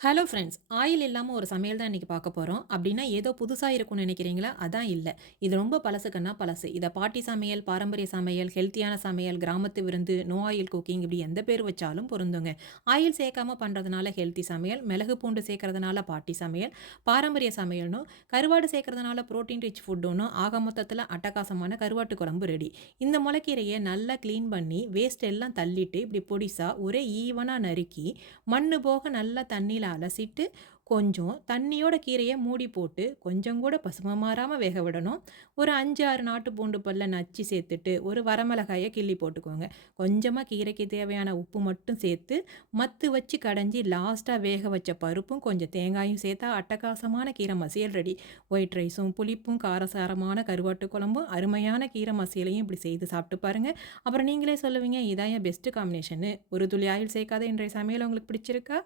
Hello friends! Oil இல்லாம ஒரு சமையல் தான் இன்னைக்கு பார்க்க போறோம். அப்டின்னா ஏதோ புதுசா இருக்கும்னு நெனைக்கிறீங்களா? அதான் இல்ல. இது ரொம்ப பழசுக்கன்னா பழசு. இத பாட்டி சமையல், பாரம்பரிய சமையல், ஹெல்த்தியான சமையல், கிராமத்து விருந்து, நோ ஆயில் குக்கிங் இப்டி எந்த பேர் வச்சாலும் பொருந்துங்க. ஆயில் சேர்க்காம பண்றதுனால ஹெல்த்தி சமையல், மிளகு பூண்டு சேர்க்கறதுனால பாட்டி சமையல், பாரம்பரிய சமையல்னும், கருவாடு சேர்க்கறதுனால புரோட்டீன் ரிச் ஃபுட்டுன்னும் ஆக மொத்தத்துல அட்டகாசமான கருவாட்டு குழம்பு ரெடி. இந்த முளைக்கீரைய நல்லா கிளீன் பண்ணி, வேஸ்ட் எல்லாம் தள்ளிட்டு, இப்டி பொடிசா ஒரே ஈவனா நறுக்கி, மண்ணு போக நல்லா தண்ணீல அலசிட்டு, கொஞ்சம் தண்ணியோட கீரைய மூடி போட்டு, கொஞ்சம் கூட பசுமை மாறாம வேக விடணும். ஒரு 5, 6 நாட்டு பூண்டு பல்ல நச்சு சேர்த்துட்டு, ஒரு வரமிளகாய கிள்ளி போட்டுக்கோங்க. கொஞ்சமா கீரைக்கு தேவையான உப்பு மட்டும் சேர்த்து, மத்து வச்சு கடைஞ்சி லாஸ்ட்டா வேக வச்ச பருப்பும், கொஞ்சம் தேங்காயும் சேர்த்தா அட்டகாசமான கீரை மசியல் ரெடி. ஒயிட் ரைஸும், புளிப்பும், காரசாரமான கருவாட்டு குழம்பும், அருமையான கீரை மசியலையும் இப்படி செய்து சாப்பிட்டு பாருங்க. அப்புறம் நீங்களே சொல்லுவீங்க, இதான் என் பெஸ்ட் காம்பினேஷன்னு. ஒரு துளி ஆயில் சேர்க்காத இன்றைய சமையல் உங்களுக்கு பிடிச்சிருக்கா?